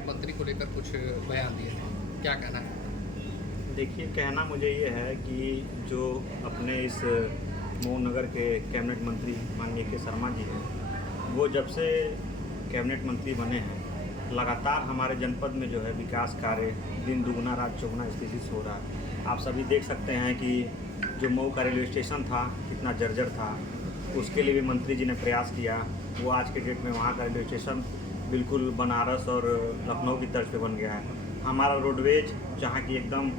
मंत्री को लेकर कुछ बयान दिए हैं, क्या कहना है? देखिए, कहना मुझे ये है कि जो अपने इस मऊ नगर के कैबिनेट मंत्री माननीय के शर्मा जी हैं, वो जब से कैबिनेट मंत्री बने हैं लगातार हमारे जनपद में जो है विकास कार्य दिन दुगना रात चौगुना स्थिति से हो रहा है। आप सभी देख सकते हैं कि जो मऊ का रेलवे स्टेशन था कितना जर्जर था, उसके लिए भी मंत्री जी ने प्रयास किया। वो आज के डेट में वहाँ का रेलवे स्टेशन बिल्कुल बनारस और लखनऊ की तर्ज पे बन गया है। हमारा रोडवेज जहाँ की एकदम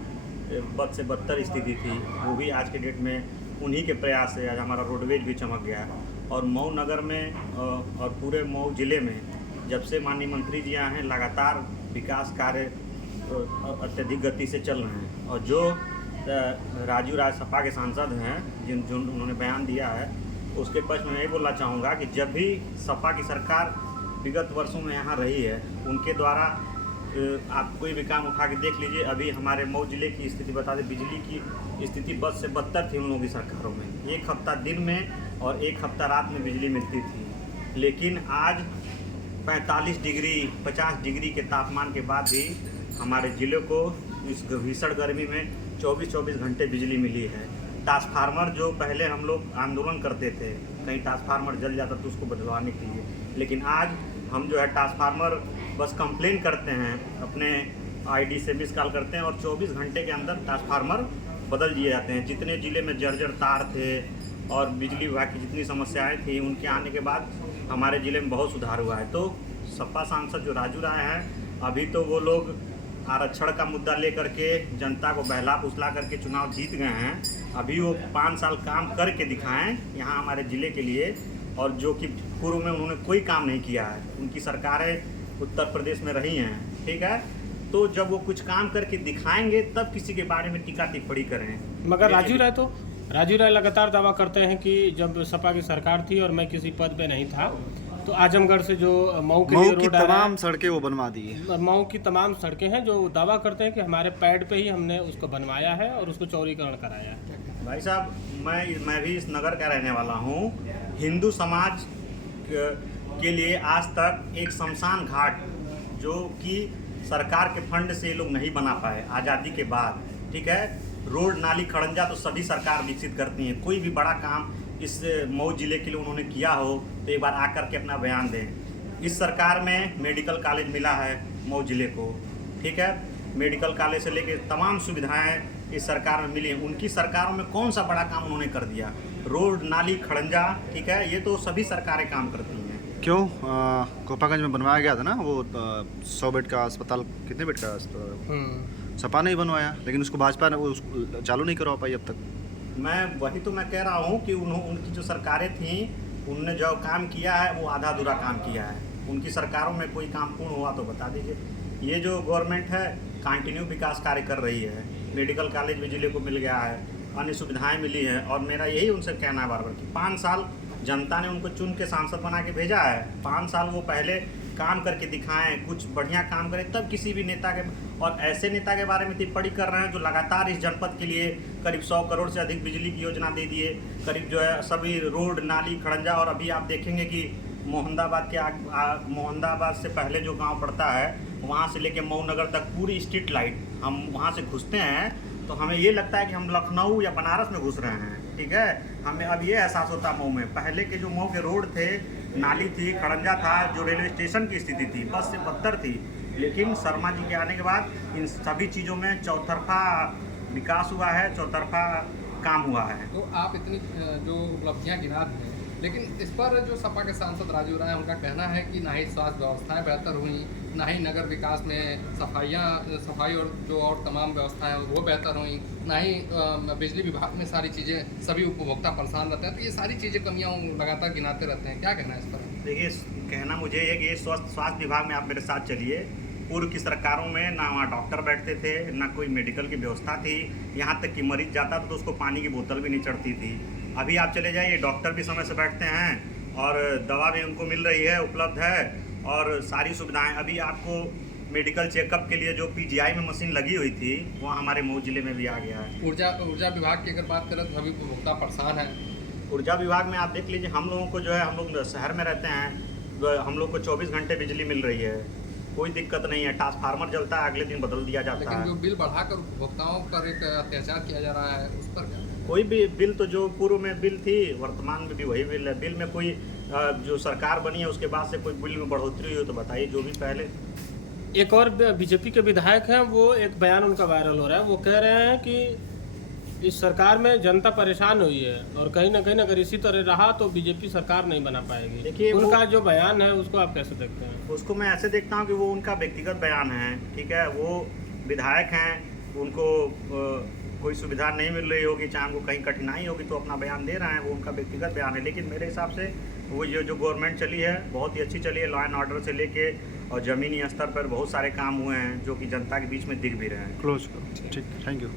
बद से बदतर स्थिति थी, वो भी आज के डेट में उन्हीं के प्रयास से आज हमारा रोडवेज भी चमक गया है। और मऊ नगर में और पूरे मऊ ज़िले में जब से माननीय मंत्री जी आए हैं लगातार विकास कार्य अत्यधिक गति से चल रहे हैं। और जो राजू राय सपा के सांसद हैं जो उन्होंने बयान दिया है, उसके पक्ष में यही बोलना चाहूँगा कि जब भी सपा की सरकार विगत वर्षों में यहाँ रही है, उनके द्वारा आप कोई भी काम उठा के देख लीजिए। अभी हमारे मऊ जिले की स्थिति बता दें, बिजली की स्थिति बद से बदतर थी उन लोगों की सरकारों में। एक हफ्ता दिन में और एक हफ्ता रात में बिजली मिलती थी, लेकिन आज 45 डिग्री 50 डिग्री के तापमान के बाद भी हमारे ज़िले को इस भीषण गर्मी में 24-24 घंटे बिजली मिली है। ट्रांसफार्मर जो पहले हम लोग आंदोलन करते थे, कहीं ट्रांसफार्मर जल जाता तो उसको बदलवाने के लिए, लेकिन आज हम जो है ट्रांसफार्मर बस कंप्लेन करते हैं, अपने आईडी से मिस कॉल करते हैं और 24 घंटे के अंदर ट्रांसफार्मर बदल दिए जाते हैं। जितने ज़िले में जर्जर तार थे और बिजली विभाग की जितनी समस्याएं थी, उनके आने के बाद हमारे ज़िले में बहुत सुधार हुआ है। तो सपा सांसद जो राजू राय हैं, अभी तो वो लोग आरक्षण का मुद्दा लेकर के जनता को बहला फुसला करके चुनाव जीत गए हैं। अभी वो 5 साल काम करके दिखाएं यहाँ हमारे ज़िले के लिए, और जो कि पूर्व में उन्होंने कोई काम नहीं किया है। उनकी सरकारें उत्तर प्रदेश में रही हैं, ठीक है। तो जब वो कुछ काम करके दिखाएंगे तब किसी के बारे में टीका टिप्पणी करें। मगर राजू राय लगातार दावा करते हैं कि जब सपा की सरकार थी और मैं किसी पद पे नहीं था, तो आजमगढ़ से जो मऊ के लिए की रोड तमाम सड़कें वो बनवा दी है। मऊ की तमाम सड़कें हैं जो दावा करते हैं कि हमारे पैड पे ही हमने उसको बनवाया है और उसको चौड़ीकरण कराया है। भाई साहब, मैं भी इस नगर का रहने वाला हूँ। हिंदू समाज के लिए आज तक एक शमशान घाट जो कि सरकार के फंड से ये लोग नहीं बना पाए आज़ादी के बाद, ठीक है। रोड नाली खड़ंजा तो सभी सरकार विकसित करती हैं। कोई भी बड़ा काम इस मऊ जिले के लिए उन्होंने किया हो तो एक बार आकर के अपना बयान दें। इस सरकार में मेडिकल कॉलेज मिला है मऊ जिले को, ठीक है। मेडिकल कॉलेज से लेके तमाम सुविधाएं इस सरकार में मिली हैं। उनकी सरकारों में कौन सा बड़ा काम उन्होंने कर दिया? रोड नाली खड़ंजा, ठीक है, ये तो सभी सरकारें काम करती हैं। क्यों कोपागंज में बनवाया गया था ना वो 100 बेड का अस्पताल, कितने बेड का अस्पताल सपा नहीं बनवाया, लेकिन उसको भाजपा ने वो चालू नहीं करवा पाई अब तक। मैं वही तो मैं कह रहा हूँ कि उनकी जो सरकारें थीं, उनने जो काम किया है वो आधा अधूरा काम किया है। उनकी सरकारों में कोई काम पूर्ण हुआ तो बता दीजिए। ये जो गवर्नमेंट है कंटिन्यू विकास कार्य कर रही है। मेडिकल कॉलेज भी जिले को मिल गया है, अन्य सुविधाएं मिली हैं। और मेरा यही उनसे कहना है बार बार कि 5 साल जनता ने उनको चुन के सांसद बना के भेजा है। 5 साल वो पहले काम करके दिखाएं, कुछ बढ़िया काम करें, तब किसी भी नेता के। और ऐसे नेता के बारे में टिप्पणी कर रहे हैं जो लगातार इस जनपद के लिए करीब 100 करोड़ से अधिक बिजली की योजना दे दिए, करीब जो है सभी रोड नाली खड़ंजा। और अभी आप देखेंगे कि मोहम्मदाबाद से पहले जो गांव पड़ता है, वहां से लेके मऊ नगर तक पूरी स्ट्रीट लाइट, हम वहां से घुसते हैं तो हमें ये लगता है कि हम लखनऊ या बनारस में घुस रहे हैं, ठीक है। हमें अब ये एहसास होता है मऊ में पहले के जो मऊ के रोड थे, नाली थी, खड़ंजा था, जो रेलवे स्टेशन की स्थिति थी बस से बदतर थी। लेकिन शर्मा जी के आने के बाद इन सभी चीज़ों में चौतरफा विकास हुआ है, चौतरफा काम हुआ है। तो आप इतनी जो उपलब्धियां गिना रहे हैं, लेकिन इस पर जो सपा के सांसद राजू राय, उनका कहना है कि ना ही स्वास्थ्य व्यवस्थाएं बेहतर हुई, ना ही नगर विकास में सफाई और जो और तमाम व्यवस्थाएं वो बेहतर हुई, ना ही बिजली विभाग में सारी चीज़ें, सभी उपभोक्ता परेशान रहते हैं। तो ये सारी चीज़ें कमियाँ लगातार गिनाते रहते हैं, क्या कहना है इस पर? देखिए, कहना मुझे ये कि स्वास्थ्य विभाग में आप मेरे साथ चलिए। पूर्व की सरकारों में ना वहाँ डॉक्टर बैठते थे, ना कोई मेडिकल की व्यवस्था थी। यहाँ तक कि मरीज जाता था तो उसको पानी की बोतल भी नहीं चढ़ती थी। अभी आप चले जाइए, डॉक्टर भी समय से बैठते हैं और दवा भी उनको मिल रही है, उपलब्ध है, और सारी सुविधाएं। अभी आपको मेडिकल चेकअप के लिए जो पीजीआई में मशीन लगी हुई थी, वहाँ हमारे मऊ जिले में भी आ गया है। ऊर्जा विभाग की अगर बात करें तो अभी उपभोक्ता परेशान है। ऊर्जा विभाग में आप देख लीजिए, हम लोगों को जो है, हम लोग शहर में रहते हैं, हम लोग को 24 घंटे बिजली मिल रही है, कोई दिक्कत नहीं है, ट्रांसफार्मर जलता है अगले दिन बदल दिया जाता लेकिन है। जो बिल बढ़ाकर उपभोक्ताओं पर एक अत्याचार किया जा रहा है उस पर क्या? कोई भी बिल तो जो पूर्व में बिल थी वर्तमान में भी वही बिल है। बिल में कोई जो सरकार बनी है उसके बाद से कोई बिल में बढ़ोतरी हुई हो तो बताइए, जो भी पहले। एक और बीजेपी के विधायक हैं, वो एक बयान उनका वायरल हो रहा है। वो कह रहे हैं कि इस सरकार में जनता परेशान हुई है और कहीं ना कहीं अगर इसी तरह रहा तो बीजेपी सरकार नहीं बना पाएगी। देखिए, उनका जो बयान है उसको आप कैसे देखते हैं? उसको मैं ऐसे देखता हूँ कि वो उनका व्यक्तिगत बयान है, ठीक है। वो विधायक हैं, उनको कोई सुविधा नहीं मिल रही होगी, चाहे उनको कहीं कठिनाई होगी तो अपना बयान दे रहे हैं, वो उनका व्यक्तिगत बयान है। लेकिन मेरे हिसाब से वो जो गवर्नमेंट चली है बहुत ही अच्छी चली है। लॉ एंड ऑर्डर से लेके और ज़मीनी स्तर पर बहुत सारे काम हुए हैं जो कि जनता के बीच में दिख भी रहे हैं। क्लोज करो, ठीक, थैंक यू।